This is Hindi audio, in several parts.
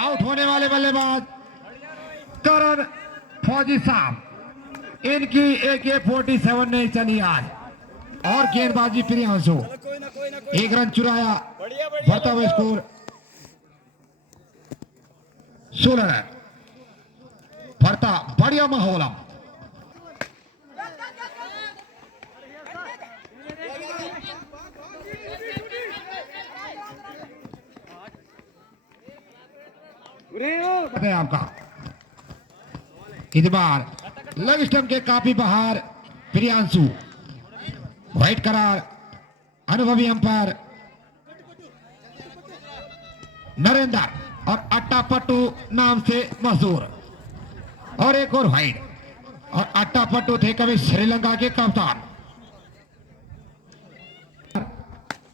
आउट होने वाले बल्लेबाज करण फौजी साहब, इनकी AK-47 नहीं चली आज। और गेंदबाजी प्रियांशु, एक रन चुराया, बढ़ता हुआ स्कोर 16 रन। बढ़ता बढ़िया माहौल। आपका इस बार लग स्टंप के काफी बाहर प्रियांशु, व्हाइट करार, अनुभवी अंपायर नरेंद्र और अट्टा पट्टू नाम से मशहूर, और एक और व्हाइट। और अट्टा पट्टू थे कभी श्रीलंका के कप्तान।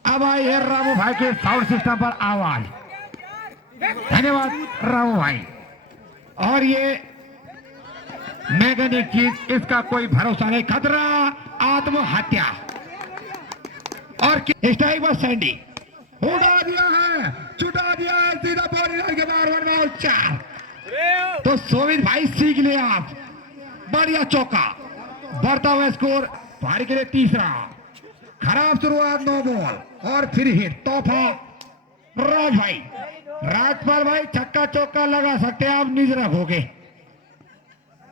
अब आई है रामू भाई के साउंड सिस्टम पर आवाज। धन्यवाद रामू भाई। और ये मैकेनिक चीज, इसका कोई भरोसा नहीं। खतरा, आत्महत्या। और स्ट्राइक पर सैंडी उड़ा दिया है, चुटा दिया है, सीधा बॉडी लाइन के बाहर, 1 बॉल 4। तो सोविन भाई सीख लिया आप, बढ़िया चौका। बढ़ता हुआ स्कोर भारी के लिए तीसरा। खराब शुरुआत, 9 बॉल और फिर हिट। तोहफा राज भाई, राजपाल भाई छक्का चौका लगा सकते हैं आप, निज रखोगे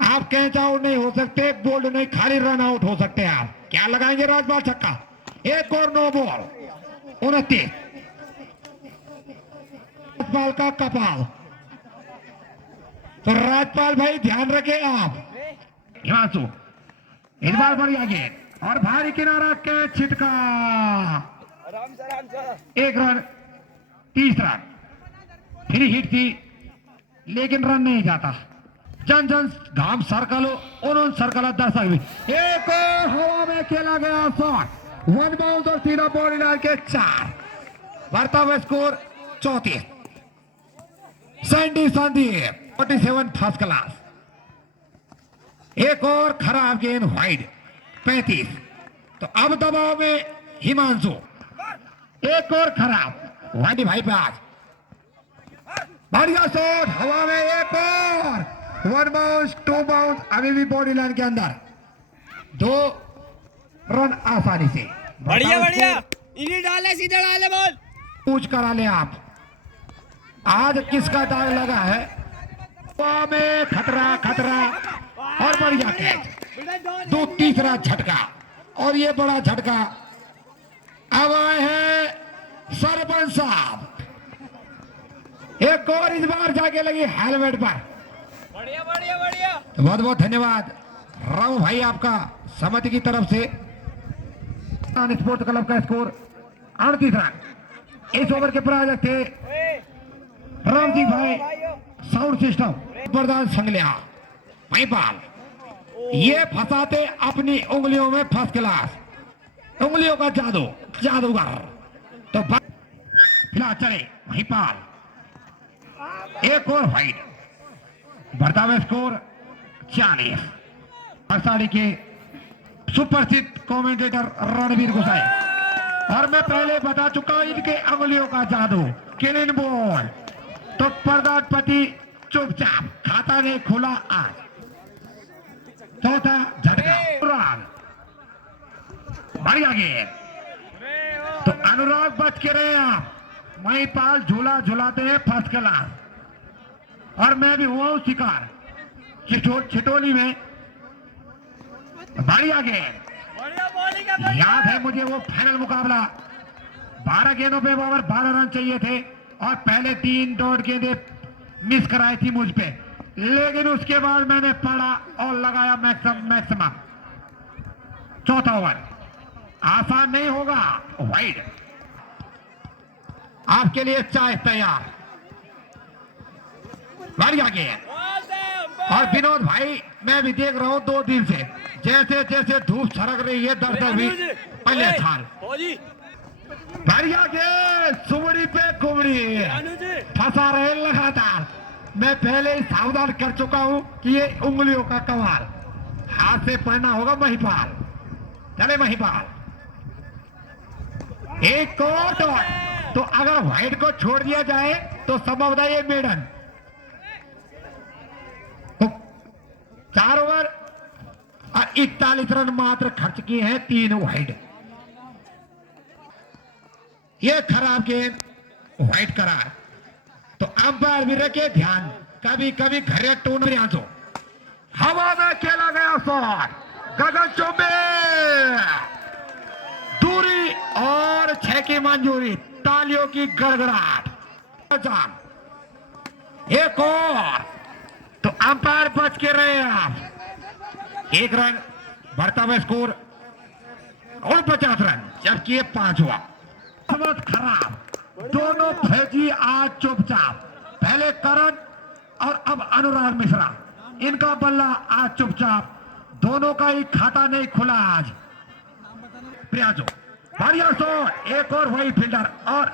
आप, कैच आउट नहीं हो सकते, बोल्ड नहीं, खाली रन आउट हो सकते हैं आप। क्या लगाएंगे राजपाल छक्का? एक और 9 बॉल 29। राजपाल का कपाल, तो राजपाल भाई ध्यान रखें आप। हिमांशु इस बार बढ़िया गेंद और भारी किनारा, कैच छिटका, 1 रन 30 रन। फिर हिट थी लेकिन रन नहीं जाता। जन जन घाम सर्कल, उन्होंने सर्कल दर्शक भी। एक और हवा में खेला गया शॉट, 1 बाउंस और सीधा बॉडी लाइन के 4। बढ़ता हुआ score 34। Sandy Sandeep 47 first class. एक और खराब गेंद, व्हाइट 35। तो अब दबाव में हिमांशु, एक और खराब, व्हाइट भाई पे आज बढ़िया शॉट, हवा में एक और, 1 बाउंस 2 बाउंस, अभी भी बॉडी लाइन के अंदर, 2 रन आसानी से। बढ़िया बढ़िया, इन्हीं डाले, सीधे डाले बॉल। पूछ करा ले आप, आज किसका दाग लगा है? हवा में खतरा खतरा और बढ़िया कैच, 2 तीसरा झटका। और ये बड़ा झटका। अब आए हैं सरपंच साहब, एक और इस बार जाके लगी हेलमेट पर। बढ़िया बढ़िया बढ़िया, तो बहुत बहुत धन्यवाद राव भाई आपका, समिति की तरफ से। स्पोर्ट क्लब का स्कोर 38 रन। इस ओवर के प्रायोजक थे राम जी भाई, साउंड सिस्टम प्रधान संगलिया महिपाल। ये फंसाते अपनी उंगलियों में फर्स्ट क्लास, उंगलियों का जादू, जादूगर। तो फिलहाल चले महिपाल, एक और व्हाइट। बढ़ता हुआ स्कोर 40। आषाढ़ी के सुप्रसिद्ध कमेंटेटर रणवीर गोसाई, और मैं पहले बता चुका हूं इनके अंगुलियों का जादू, क्लीन बॉल। तो प्रधानपति चुपचाप, खाता नहीं खुला आज। चौथा झटका, बढ़िया गेंद। तो अनुराग बच के रहे आप, महिपाल झूला झुलाते हैं फर्स्ट क्लास। और मैं भी हुआ हूं शिकार छिटोली में। बढ़िया गेंद, याद है मुझे वो फाइनल मुकाबला, 12 गेंदों पे ओवर 12 रन चाहिए थे, और पहले 3 डॉट गेंदें मिस कराई थी मुझ पे, लेकिन उसके बाद मैंने पढ़ा और लगाया मैक्सिमम। चौथा ओवर आसान नहीं होगा। वाइड, आपके लिए चाय तैयार। बढ़िया गेंद, और विनोद भाई मैं भी देख रहा हूं 2 दिन से, जैसे जैसे धूप छड़क रही है, दर्द भी पहले साल। बढ़िया गेंद, सुमड़ी पे कुमड़ी, फंसा रहे लगातार। मैं पहले ही सावधान कर चुका हूं कि ये उंगलियों का कमाल, हाथ से पढ़ना होगा महिपाल। चले महिपाल, एक और डॉट। तो अगर व्हाइट को छोड़ दिया जाए तो संभवतः ये मेडन, 4 ओवर और 41 रन मात्र खर्च किए हैं, 3 वाइड। ये खराब गेंद वाइड करार, तो अंपायर भी रखे ध्यान, कभी कभी घरे टून रियांसो। हवा में खेला गया शॉट, गगन चुंबी, दूरी और 6 की मंजूरी, तालियों की गड़गड़ाहट। एक और, तो अंपायर बच के रहे आप। 1 रन बढ़ता हुआ स्कोर और 50 रन, जबकि ये 5 हुआ। समझ खराब, दोनों भेजी आज चुपचाप। पहले करण और अब अनुराग मिश्रा, इनका बल्ला आज चुपचाप, दोनों का ही खाता नहीं खुला आज। प्रियांशु बढ़िया शॉट, एक और वही फील्डर और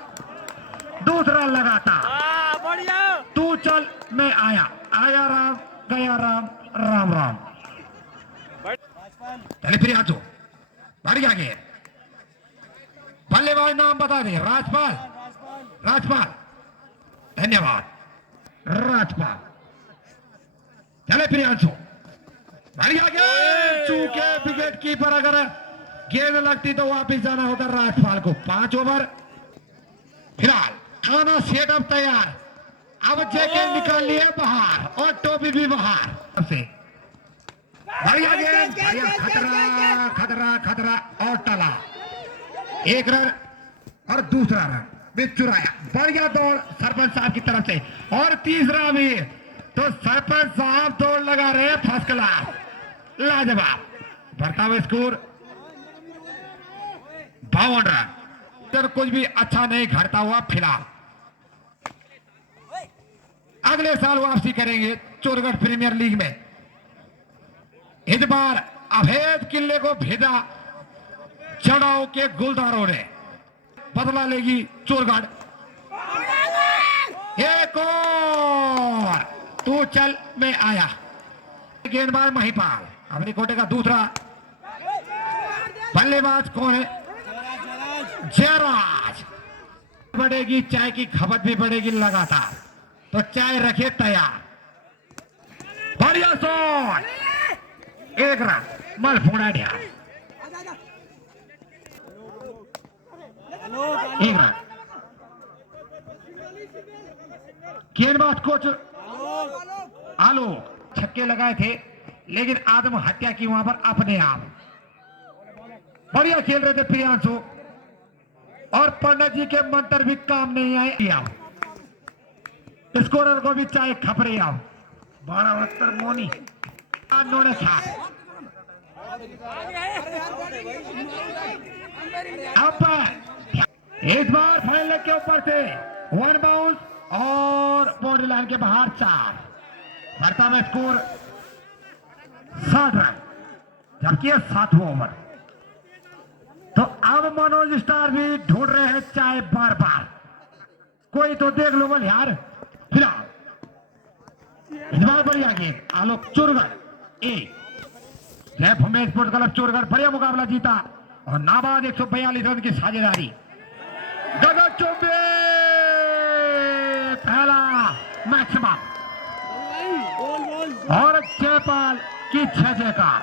दूसरा लगातार। बढ़िया। तू चल मैं आया, आया राम गया राम, राम राम। चले प्रियांशु, बढ़िया गेंद, बल्लेबाज नाम बता दे, राजपाल, राजपाल, धन्यवाद राजपाल। चले प्रियांशु, बढ़िया गेंद, चूके विकेट कीपर, अगर गेंद लगती तो वापिस जाना होता राजपाल को। 5 ओवर फिलहाल, खाना सेटअप तैयार, अब जैकेट निकाल लिए बाहर और टोपी भी बाहर से। बढ़िया गेंद, बढ़िया, खतरा खतरा खतरा और टला। 1 रन और दूसरा रन भी चुराया। बढ़िया दौड़ सरपंच साहब की तरफ से, और तीसरा भी, तो सरपंच साहब दौड़ लगा रहे हैं फर्स्ट क्लास, लाजवाब। बढ़ता हुआ स्कोर 52 रन, कुछ भी अच्छा नहीं घटता हुआ फिलहाल। अगले साल वापसी करेंगे चोरगढ़ प्रीमियर लीग में। इस बार अभेद किले को भेजा चढ़ाव के गुलदारों ने, बदला लेगी चोरगढ़। एक और, तू चल मैं आया, गेंदबाज महिपाल, अपनी कोटे का दूसरा। बल्लेबाज कौन है? जयराज। बढ़ेगी चाय की खपत भी बढ़ेगी लगातार, तो चाय रखे तैयार। बढ़िया शॉट, 1 रन, मलफूड़ा ध्यान, 1 रन। गेंदबाज कोच आलोक, छक्के लगाए थे लेकिन आत्महत्या की वहां पर अपने आप। बढ़िया खेल रहे थे प्रियांशु, और पंडित जी के मंत्र भी काम नहीं आए। स्कोरर को भी चाहे खपरे आओ। 12 मोनी उन्होंने था। अब इस बार फाइनल के ऊपर से 1 बाउंस और बाउंड्री लाइन के बाहर 4। बढ़ता में स्कोर 60 रन, जबकि 7वां ओवर। तो अब मनोज स्टार भी ढूंढ रहे हैं चाय बार बार, कोई तो देख लो बोल यार। फिलहाल इस बार बढ़िया गेंद, आलोक चोरगढ़ जय भूमेश स्पोर्ट्स क्लब चोरगढ़ बढ़िया मुकाबला जीता, और नाबाद 142 रन की साझेदारी। गगन चुंबी पहला मैक्सिमम, और जयपाल की 6 जयकार,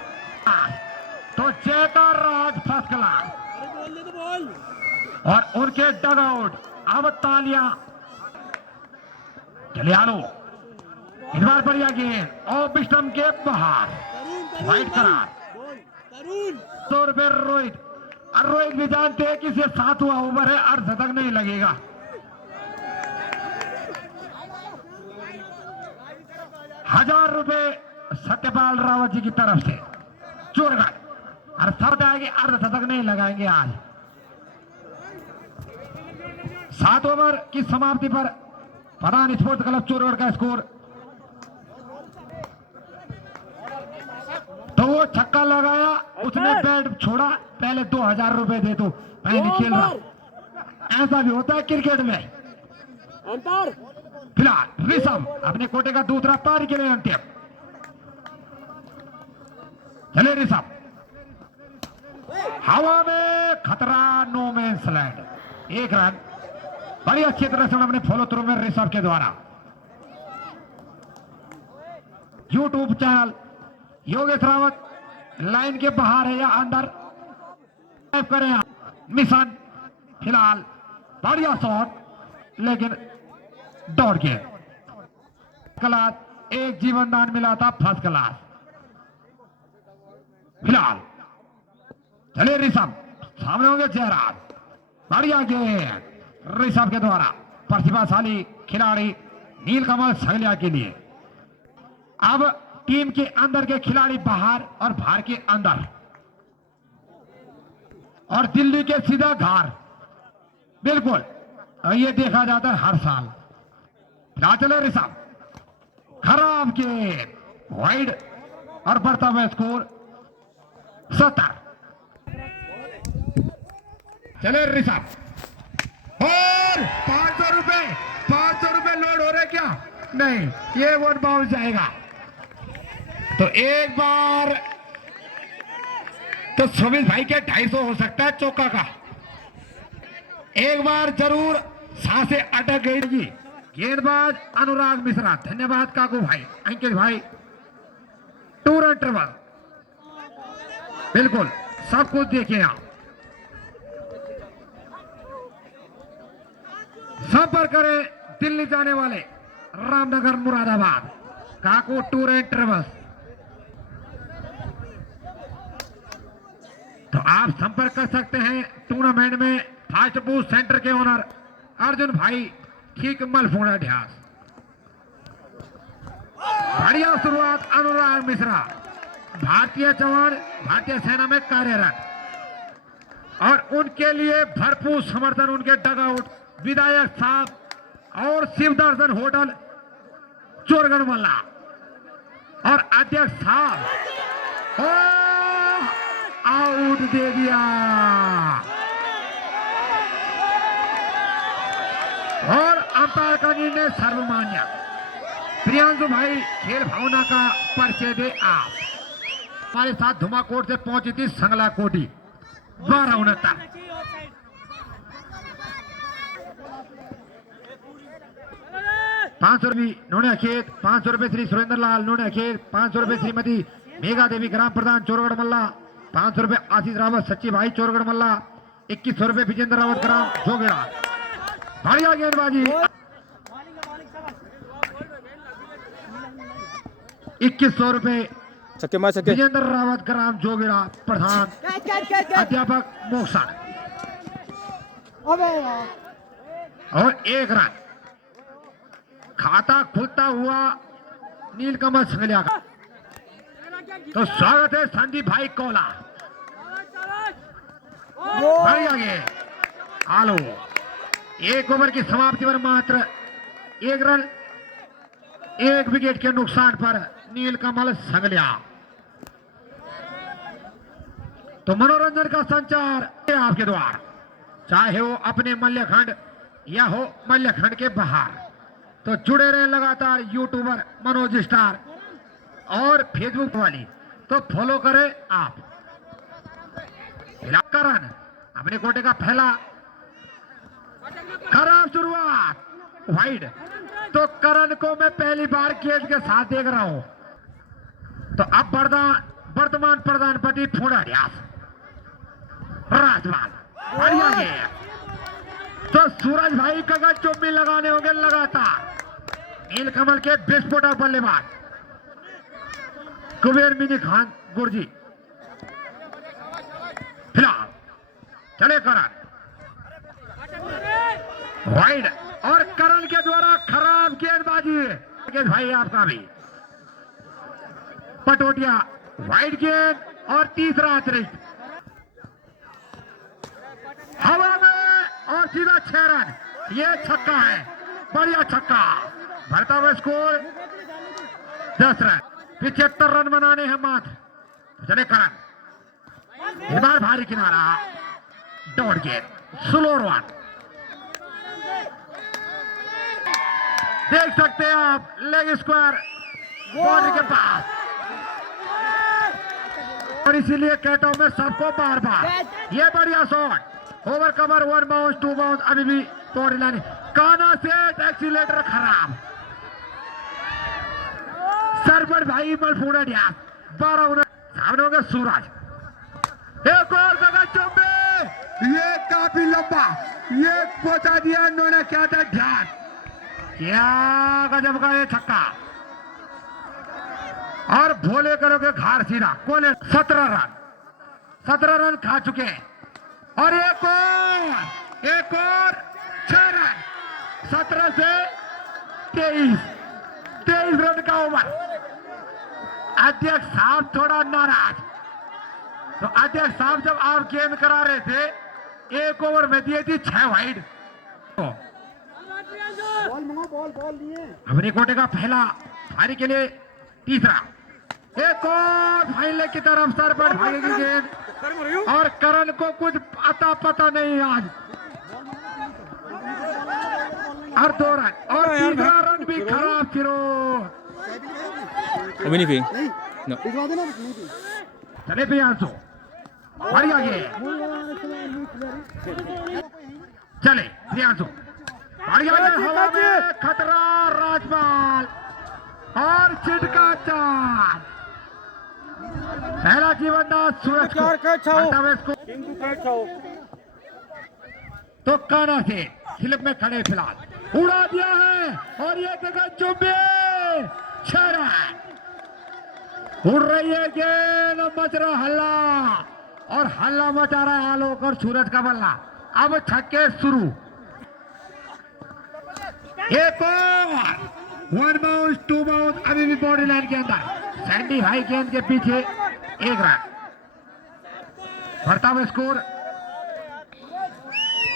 तो जयकार राज फर्स्ट क्लास, और उनके डग आउट अब तालियां। चले आलो, इस बार बढ़िया गेंद और विस्टम के बाहर, वाइट करार। 100 रुपए रोहित, और रोहित भी जानते हैं कि इसे 7वां ओवर है, अर्धशतक नहीं लगेगा। ₹1000 सत्यपाल रावत जी की तरफ से चोरगढ़, और सब आएंगे, अर्धशतक नहीं लगाएंगे आज। 7 ओवर की समाप्ति पर प्रधान स्पोर्ट्स क्लब चोरगढ़ का स्कोर, तो वो छक्का लगाया, उसने बैट छोड़ा, पहले 2000 रुपए दे दो, मैं नहीं खेल रहा। ऐसा भी होता है क्रिकेट में। फिलहाल ऋषभ अपने कोटे का दूसरा पारी के लिए अंतिम। चले ऋषभ, हवा में खतरा, नो मैंस लैंड, 1 रन। बड़ी अच्छी तरह से अपने फॉलो थ्रू में ऋषभ के द्वारा। YouTube channel Yogesh Rawat line के बाहर है या अंदर करें आप। मिशन फिलहाल बढ़िया शॉट लेकिन दौड़ के क्लास एक जीवन दान मिला था फर्स्ट क्लास। फिलहाल चले ऋषभ सामने होंगे जयराज। बढ़िया गेंद ऋषभ के द्वारा प्रतिभाशाली खिलाड़ी नीलकमल सगलिया के लिए। अब टीम के अंदर के खिलाड़ी बाहर और बाहर के अंदर और दिल्ली के सीधा घर बिल्कुल ये देखा जाता है हर साल। चले ऋषभ खराब गेंद वाइड और बढ़ता हुआ स्कोर 70। चले ऋषभ और 500 रुपए लोड हो रहे क्या? नहीं, ये वन बाउंस जाएगा। तो एक बार तो सुमित भाई के 250 हो सकता है चौका का। एक बार जरूर सांसें अटक गई जी। गेंदबाज अनुराग मिश्रा, धन्यवाद काकू भाई, अंकित भाई। टू रन ट्रेवल बिल्कुल सब कुछ देखिए आप। संपर्क करें दिल्ली जाने वाले रामनगर मुरादाबाद काकू टूर एंड ट्रेवल्स। तो आप संपर्क कर सकते हैं टूर्नामेंट में फास्ट फूड सेंटर के ओनर अर्जुन भाई ठीक मलफोड़ा ध्यास। बढ़िया शुरुआत अनुराग मिश्रा, भारतीय जवान भारतीय सेना में कार्यरत और उनके लिए भरपूर समर्थन उनके डगआउट विधायक साहब और शिवदर्शन होटल चोरगढ़ मल्ला और अध्यक्ष साहब आउट दे दिया। और अंपायर का निर्णय सर्वमान्य। प्रियांशु भाई खेल भावना का परिचय दे आप। हमारे साथ धुमाकोट से पहुंची थी संगला कोटी 1269। ₹500 नोने खेत, ₹500 श्री सुरेंद्र लाल नोने खेत, ₹500 श्रीमती मेघा देवी ग्राम प्रधान चोरगढ़ मल्ला, ₹500 आशीष रावत सच्ची भाई चोरगढ़ मल्ला, ₹2100 विजेंद्र रावत ग्राम जोगेड़ा। बढ़िया गेंदबाजी। 2100 रुपए विजेंद्र रावत ग्राम जोगेड़ा प्रधान अध्यापक मोक्सन और 1 रन। खाता खुलता हुआ नीलकमल सगलिया का। तो स्वागत है संदीप भाई कोला। बढ़िया गेंद आलो। 1 ओवर की समाप्ति पर मात्र 1 रन 1 विकेट के नुकसान पर नीलकमल सगलिया। तो मनोरंजन का संचार आपके द्वार, चाहे वो अपने मल्लखंड या हो मल्लखंड के बाहर। तो जुड़े रहे लगातार यूट्यूबर मनोज स्टार और फेसबुक वाली, तो फॉलो करें आप। करण अपने कोटे का फैला, खराब शुरुआत वाइड। तो करण को मैं पहली बार गेंद के साथ देख रहा हूं। तो अब वर्तमान प्रधानपति फोड़ा ध्यास राजवाल। बढ़िया गेंद। तो सूरज भाई का चुम्बी लगाने होंगे लगातार। नीलकमल के विस्फोटक बल्लेबाज कुबेर मिनी खान गुरजी। फिलहाल चले करण वाइड और करण के द्वारा खराब गेंदबाजी। भाई आपका भी पटोटिया वाइड गेंद और तीसरा अतिरिक्त हवा में और सीधा 6 रन। ये छक्का है, बढ़िया छक्का। भरता हुआ स्कोर 10 रन। 75 रन बनाने हैं मात्र। चले करण इस बार भारी किनारा डॉट गेंद स्लो रन। देख सकते हैं आप लेग स्क्वायर बाउंड्री के पास। और इसीलिए कहता हूं मैं सबको बार बार ये बढ़िया shot over cover 1 bounce 2 bounce अभी भी बाउंड्री लाइन। काना से एक्सीलेटर खराब। सरवर भाई मलफूड़ा ध्यास 12 सामने होंगे सूरज। एक और जगह चौबे, ये काफी लंबा, ये पहुंचा दिया इन्होंने, क्या था ध्यान, क्या गजब का ये छक्का। और भोले करोगे घार सीधा कोले। 17 रन खा चुके हैं। और एक और 6 रन, 17 से 23 रन का ओवर। अध्यक्ष साहब थोड़ा नाराज, तो अध्यक्ष साहब जब आप गेंद करा रहे थे, एक ओवर में दिए थी 6 वाइड। अपने कोटे का पहला पारी के लिए तीसरा, एक और फाइनल की तरफ सर पर भागेगी गेंद, और करण को कुछ अता पता नहीं आज। और 2 रन, और तीसरा रन भी खराब। फिरो अभी नहीं पी नो चले प्रियांशु, बढ़िया गेंद, चले प्रियांशु, बढ़िया गेंद, हवा में खतरा, राजपाल और छिटका 4। पहला जीवनदान सूरज को, तो काना से स्लिप में खड़े फिलहाल उड़ा दिया है, और ये गगन चुंबी 6 रन। उड़ रही है गेंद, मच रहा हल्ला, और हल्ला मचा रहा है आलोक और सूरज का बल्ला। अब छक्के शुरू, एक और 1 बाउंस 2 बाउंस, अभी भी बॉडी लाइन के अंदर। सैंडी हाई गेंद के पीछे 1 रन, बढ़ता हुआ स्कोर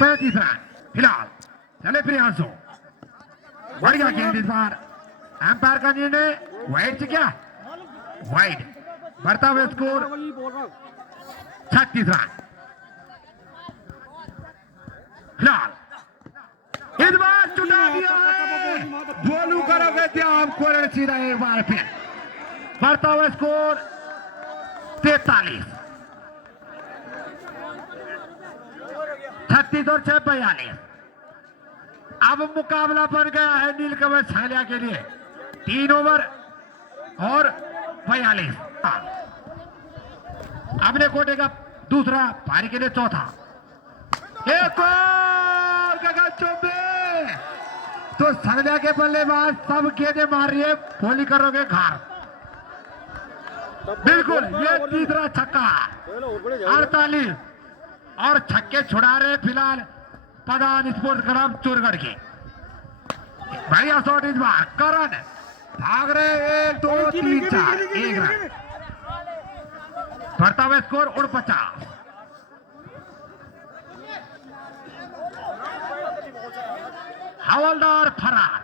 35 रन फिलहाल। चले प्रियांशु, बढ़िया गेंद इस बार, एम्पायर का निर्णय वाइड से, क्या वाइड, बढ़ता हुआ स्कोर 36 रन फिलहाल। इस बार चुटा दिया है, बोलू करोगे क्या आपको सीधा एक बार फिर, बढ़ता हुआ स्कोर 43, 36 और 6 42। अब मुकाबला बन गया है नीलकमल छालिया के लिए, 3 ओवर और 42। अपने कोटे का दूसरा, पारी के लिए चौथा, एक और गगन चौबे, तो संध्या के बल्लेबाज सब गेंदें मार रही है, बोली करोगे घार। बिल्कुल, ये तीसरा छक्का, 48, और छक्के छुड़ा रहे फिलहाल प्रधान स्पोर्ट्स क्लब चोरगढ़ के। भैया शॉट इस बार, करण भाग रहे, 1 2 3 4, 1 रन, बढ़ता हुआ स्कोर 49। हवलदार फरार,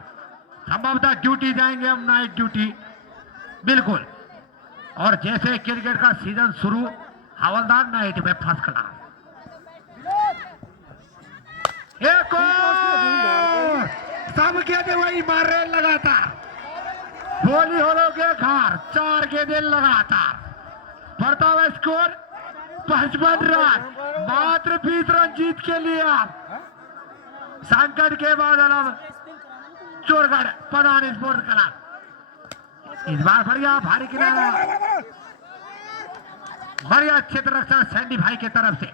संभवतः ड्यूटी जाएंगे हम, नाइट ड्यूटी, बिल्कुल। और जैसे क्रिकेट का सीजन शुरू, हवलदार नाइट में फर्स्ट क्लास। एक और, सब गेंदें वही मार रहे लगातार, बोली हो लोगे घार, 4 गेंदें लगातार, बढ़ता हुआ स्कोर 55 रन, मात्र 20 रन जीत के लिए आप संकट के बाद अब चोरगढ़ प्रधान स्पोर्ट्स क्लब। इस बार बढ़िया भारी किनारा, बढ़िया क्षेत्र रक्षा सैंडी भाई की तरफ से।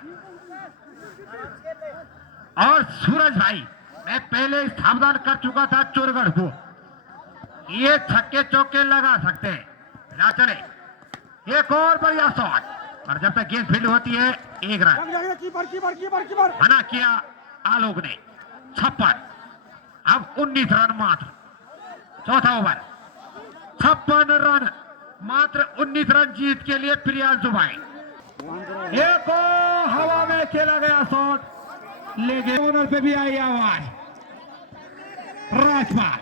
और सूरज भाई, मैं पहले सावधान कर चुका था चोरगढ़ को, ये छक्के चौके लगा सकते हैं। ना चले, एक और बढ़िया शॉट, और जब तक गेंद फील्ड होती है 1 रन। मना किया आलोक ने, 56, अब 19 रन मात्र, चौथा ओवर, 56 रन मात्र, 19 रन जीत के लिए प्रियांशु भाई। एक और हवा में खेला गया शॉट, लेकिन ओनर पे भी आई आवाज, राजपाल,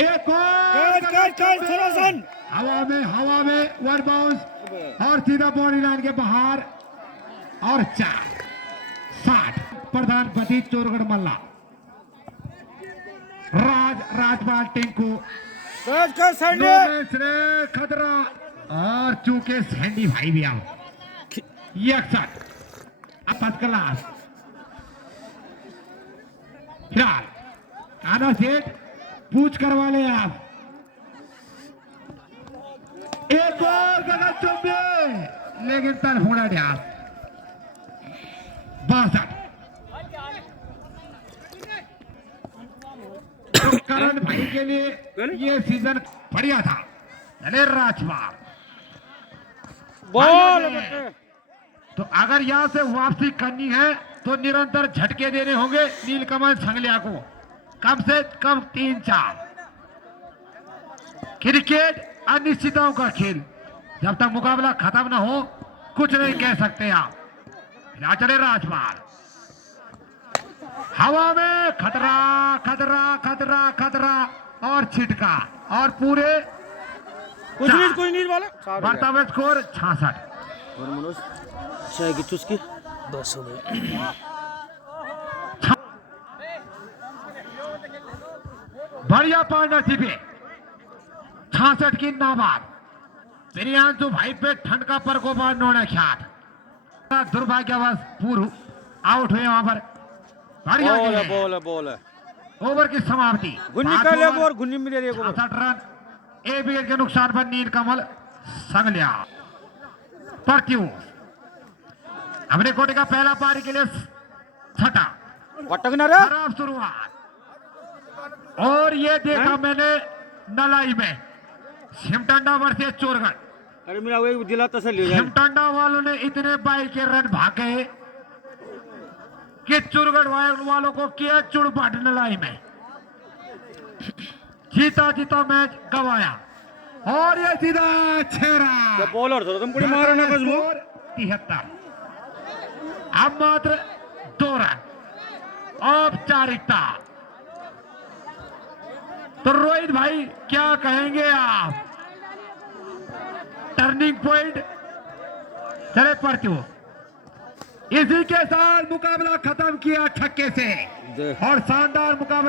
एक और हवा में 1 बाउंस, और सीधा बॉडी लाइन के बाहर, और 4 60। प्रधानपति चोरगढ़ मल्ला, राजपाल टिंकू, खतरा, और चूंकि सैंडी भाई भी आओ, 61 फर्स्ट क्लास फिलहाल। काना सेठ पूछ करवा ले आप, एक और गगन चुंबी लेकिन तलफूड़ा ध्यान 62। तो करण भाई के लिए ये सीजन बढ़िया था। चले राजकुमार बॉल तो अगर यहां से वापसी करनी है तो निरंतर झटके देने होंगे नीलकमल संगलिया को, कम से कम 3-4। क्रिकेट अनिश्चितताओं का खेल, जब तक मुकाबला खत्म ना हो कुछ नहीं कह सकते आप। चले राजकुमार हवा में खतरा खतरा खतरा खतरा और छिटका और पूरे कुछ नहीं वाला बढ़ता हुआ स्कोर 66। और मनोज चाय की चुस्की 10 हो गए। बढ़िया पार्टनरशिप है 66 की नाबाद। प्रियांशु भाई पे ठंड का प्रकोप और नोड़ा ख्यात, दुर्भाग्यवश पूर्व आउट हुए वहां पर। बढ़िया बॉल है ओवर की समाप्ति गुन्नी कर ले और गुन्नी मिले रे 66 रन। एक विकेट के नुकसान पर नीलकमल संगलिया प्रत्यु अपने कोटे का पहला पारी के लिए छठा खराब शुरुआत। और ये देखा मैंने नलाई में सिमटंडा वर्सेस चोरगढ़। अरे मेरा वो दिला तसल्ली सिमटंडा वालों ने इतने 22 के रन भागे कि चोरगढ़ वालों को किया चुड़पाट नलाई में। जीता जीता मैच गवाया और ये सीधा 6 रन। बॉलर तो तुम पूरी मारो ना कुछ 73। अब मात्र 2 रन औपचारिकता। तो रोहित भाई क्या कहेंगे आप? टर्निंग पॉइंट चले परत्यु इसी के साथ मुकाबला खत्म किया छक्के से और शानदार मुकाबला।